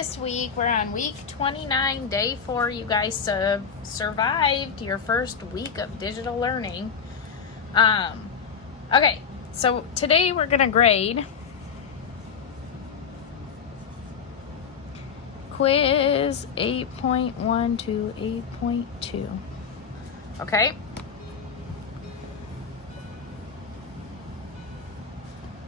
this week. We're on week 29, day 4. You guys survived your first week of digital learning. Okay, so today we're going to grade quiz 8.1 to 8.2. Okay?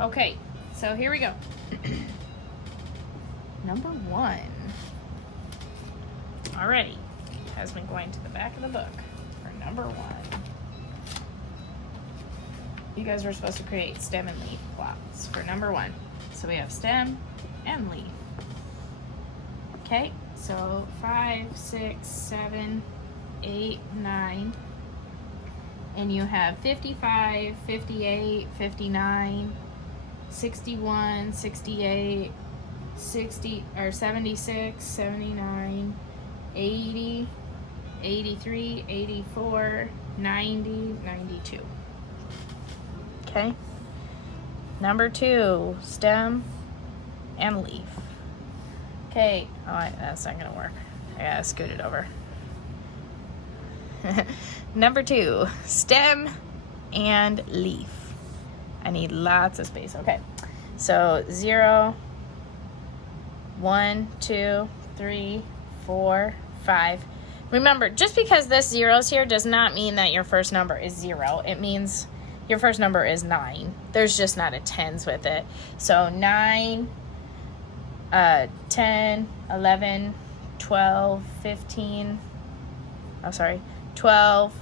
Okay, so here we go. Number 1. Already has been going to the back of the book for number 1. You guys were supposed to create stem and leaf plots for number 1. So we have stem and leaf. Okay, so 5, 6, 7, 8, 9. And you have 55, 58, 59, 61, 68, 60 or 76, 79, 80, 83, 84, 90, 92. Okay. Number 2, stem and leaf. Okay. Oh, that's not gonna work. I gotta scoot it over. Number 2, stem and leaf. I need lots of space. Okay. So 0, 1, 2, 3, 4, 5. Remember, just because this 0 is here does not mean that your first number is 0. It means your first number is 9. There's just not a tens with it. So 9, 10, 11, 12, 15. I'm sorry, 12,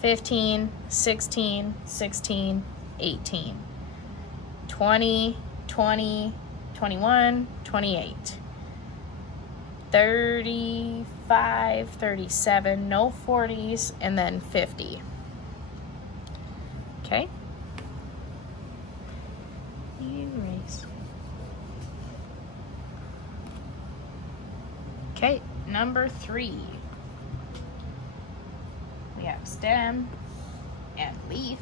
15, 16, 16, 18, 20, 20, 21, 28, 35, 37, no 40s, and then 50. Okay? Erase. Okay, number 3. We have stem and leaf.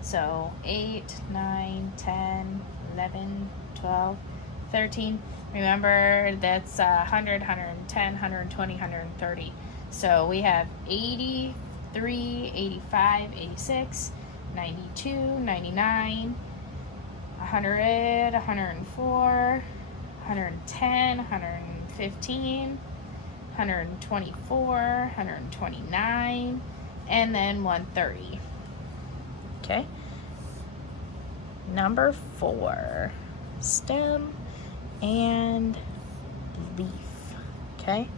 So 8, 9, 10, 11, 12, 13. Remember, that's 100, 110, 120, 130. So we have 83, 85, 86, 92, 99, 100, 104, 110, 115, 124, 129, and then 130. Okay. Number 4, stem and leaf. Okay.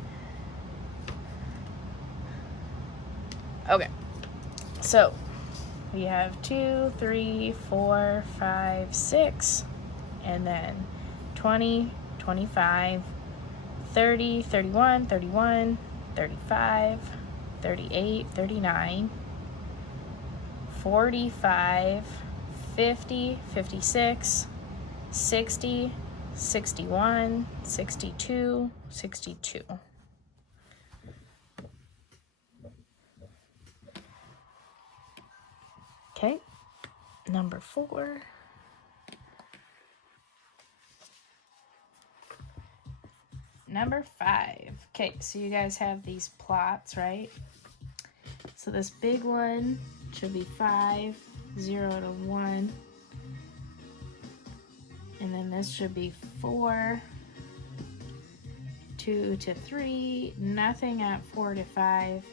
Okay. So we have 2, 3, 4, 5, 6, and then 20, 25, 30, 31, 31, 35, 38, 39, 45, 50, 56, 60, 61, 62, 62. Okay, number 4. Number 5. Okay, so you guys have these plots, right? So this big one should be 5, 0 to 1. And then this should be 4, 2 to 3, nothing at 4 to 5.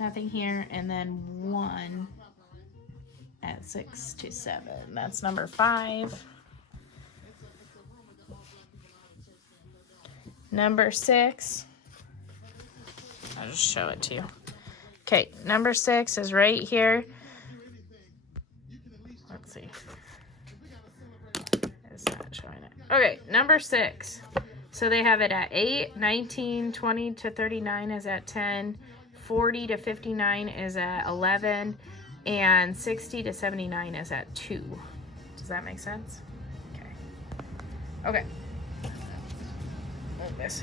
Nothing here, and then 1 at 6 to 7. That's number 5. Number 6. I'll just show it to you. Okay, number 6 is right here. Let's see. It's not showing it. Okay, number 6. So they have it at 8, 19, 20 to 39 is at 10, 40 to 59 is at 11, and 60 to 79 is at 2. Does that make sense? Okay. Okay. Like this.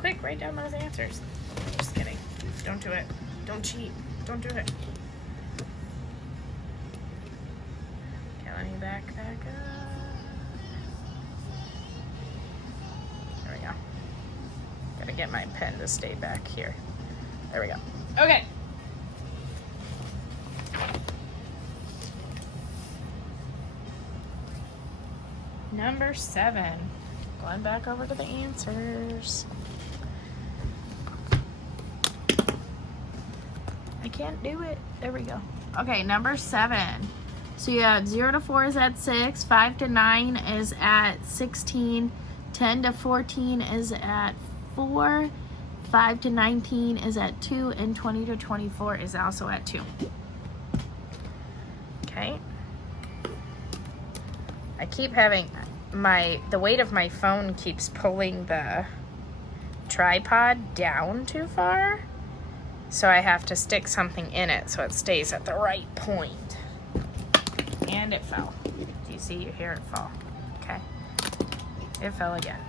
Quick, write down those answers. Just kidding. Don't do it. Don't cheat. Don't do it. let me back up. There we go. Gotta get my pen to stay back here. There we go. Okay. Number 7. Going back over to the answers. I can't do it. There we go. Okay, number 7. So you have 0 to 4 is at 6, 5 to 9 is at 16, 10 to 14 is at 4, 5 to 19 is at 2, and 20 to 24 is also at 2. Okay. I keep having the weight of my phone keeps pulling the tripod down too far. So I have to stick something in it so it stays at the right point. And it fell. Do you see? You hear it fall. Okay. It fell again.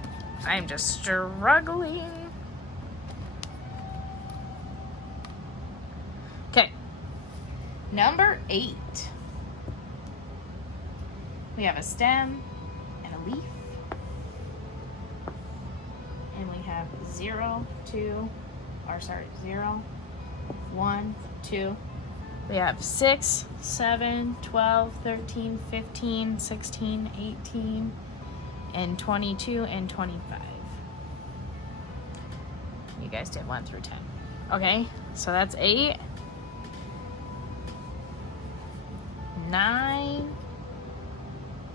I'm just struggling. Okay. Number 8. We have a stem and a leaf. And we have 0, 1, 2. We have 6, 7, 12, 13, 15, 16, 18, and 22, and 25. You guys did 1 through 10. Okay, so that's 8. 9.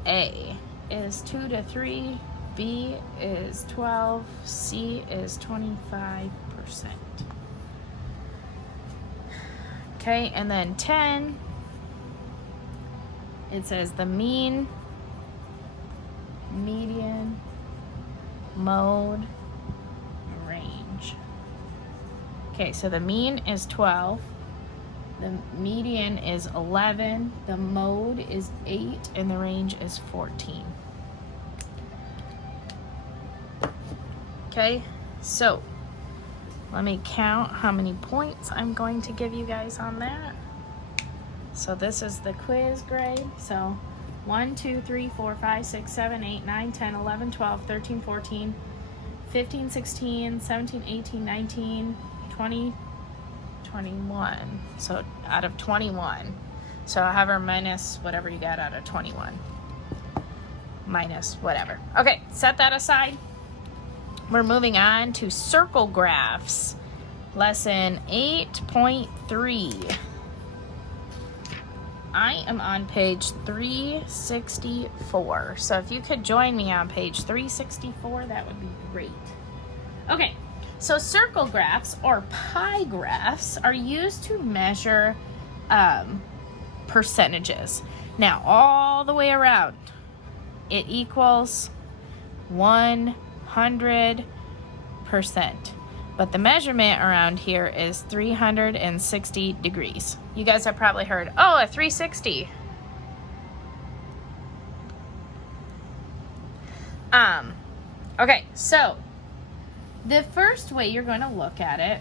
A is 2 to 3. B is 12. C is 25%. Okay, and then 10, it says the mean, median, mode, range. Okay, so the mean is 12, the median is 11, the mode is 8, and the range is 14. Okay, so let me count how many points I'm going to give you guys on that. So this is the quiz grade. So 1, 2, 3, 4, 5, 6, 7, 8, 9, 10, 11, 12, 13, 14, 15, 16, 17, 18, 19, 20, 21. So out of 21. So however minus whatever you got out of 21. Minus whatever. Okay, set that aside. We're moving on to circle graphs. Lesson 8.3. I am on page 364. So if you could join me on page 364, that would be great. Okay, so circle graphs or pie graphs are used to measure percentages. Now, all the way around, it equals 100%. But the measurement around here is 360 degrees. You guys have probably heard, oh, a 360. Okay, so the first way you're going to look at it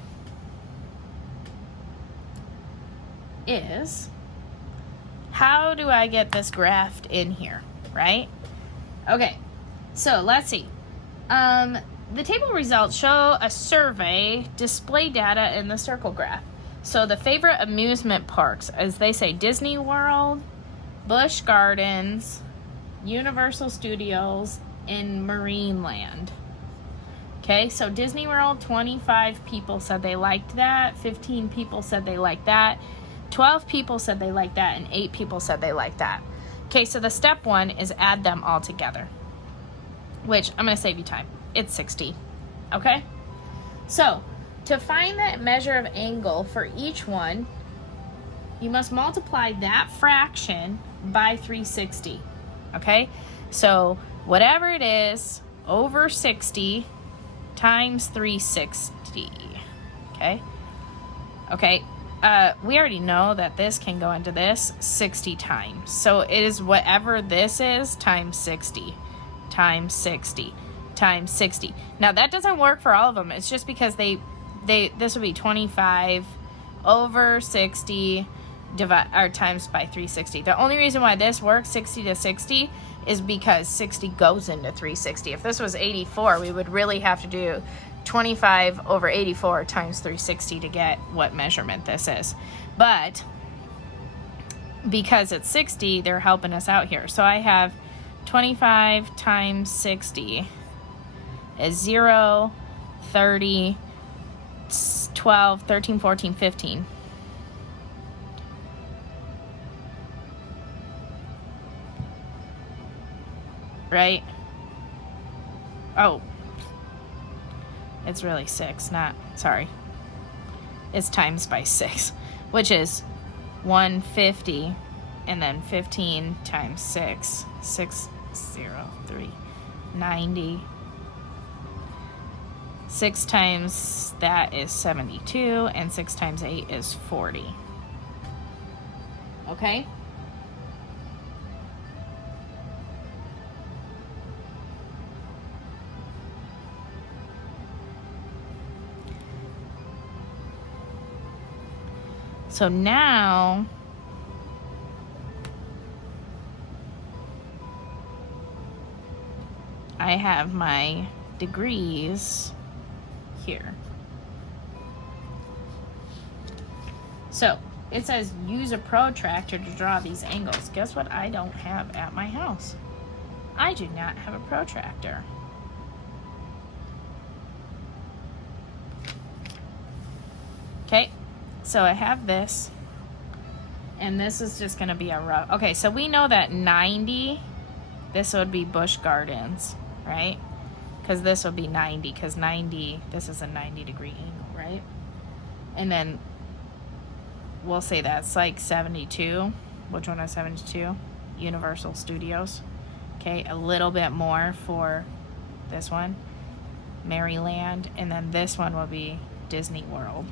is, how do I get this graphed in here, right? Okay, so let's see. The table results show a survey display data in the circle graph. So the favorite amusement parks, as they say, Disney World, Busch Gardens, Universal Studios, and Marineland. Okay, so Disney World, 25 people said they liked that, 15 people said they liked that, 12 people said they liked that, and 8 people said they liked that. Okay, so the step 1 is add them all together, which I'm going to save you time. It's 60. Okay? So, to find that measure of angle for each one, you must multiply that fraction by 360. Okay? So, whatever it is, over 60 times 360. Okay? Okay. We already know that this can go into this 60 times. So, it is whatever this is times 60 times 60 times 60. Now that doesn't work for all of them. It's just because this would be 25 over 60 times by 360. The only reason why this works 60 to 60 is because 60 goes into 360. If this was 84, we would really have to do 25 over 84 times 360 to get what measurement this is. But because it's 60, they're helping us out here. So I have 25 times 60 is 0, 30, 12, 13, 14, 15. Right? Oh. It's really 6, not, sorry. It's times by 6, which is 150, and then 15 times 6, 603, 90. 6 times that is 72, and 6 times 8 is 40. Okay? So now I have my degrees here. So it says use a protractor to draw these angles. Guess what I don't have at my house? I do not have a protractor. Okay, so I have this, and this is just gonna be a rough, okay, so we know that 90, this would be Busch Gardens, right? Because this would be 90, because 90, this is a 90-degree angle, right? And then we'll say that's like 72. Which one is 72? Universal Studios. Okay, a little bit more for this one, Maryland, and then this one will be Disney World.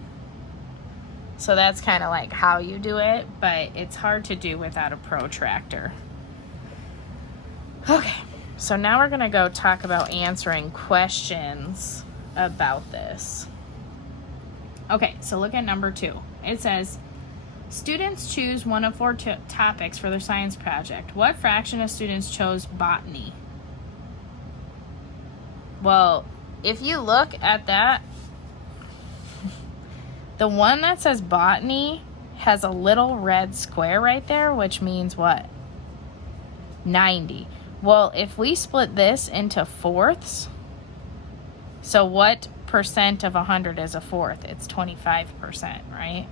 So that's kind of like how you do it, but it's hard to do without a protractor. Okay, so now we're gonna go talk about answering questions about this. Okay, so look at number 2. It says, students choose one of 4 topics for their science project. What fraction of students chose botany? Well, if you look at that, the one that says botany has a little red square right there, which means what? 90. Well, if we split this into fourths, so what percent of 100 is a fourth? It's 25%, right?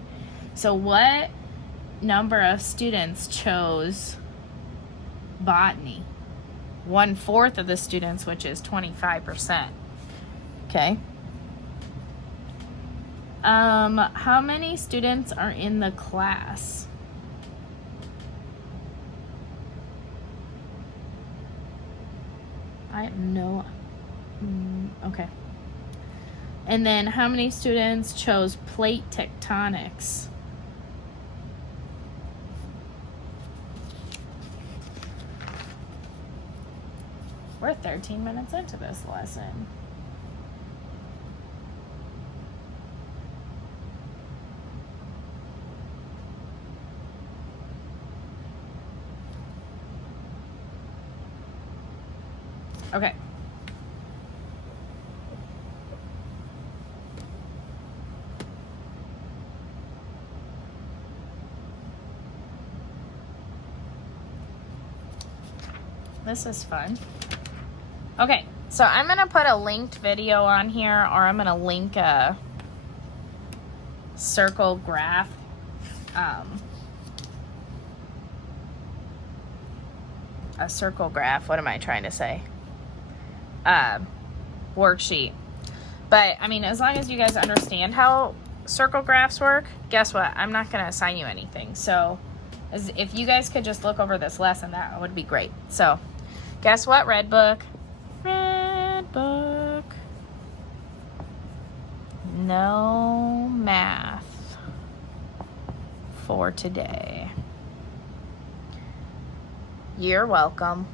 So what number of students chose botany? 1/4 of the students, which is 25%. Okay. How many students are in the class? I have no, okay. And then how many students chose plate tectonics? We're 13 minutes into this lesson. Okay. This is fun. Okay, so I'm going to put a linked video on here, or I'm going to link a circle graph what am I trying to say? Worksheet. But, I mean, as long as you guys understand how circle graphs work, guess what? I'm not going to assign you anything. So, if you guys could just look over this lesson, that would be great. So, guess what, Red Book? Red Book. No math for today. You're welcome.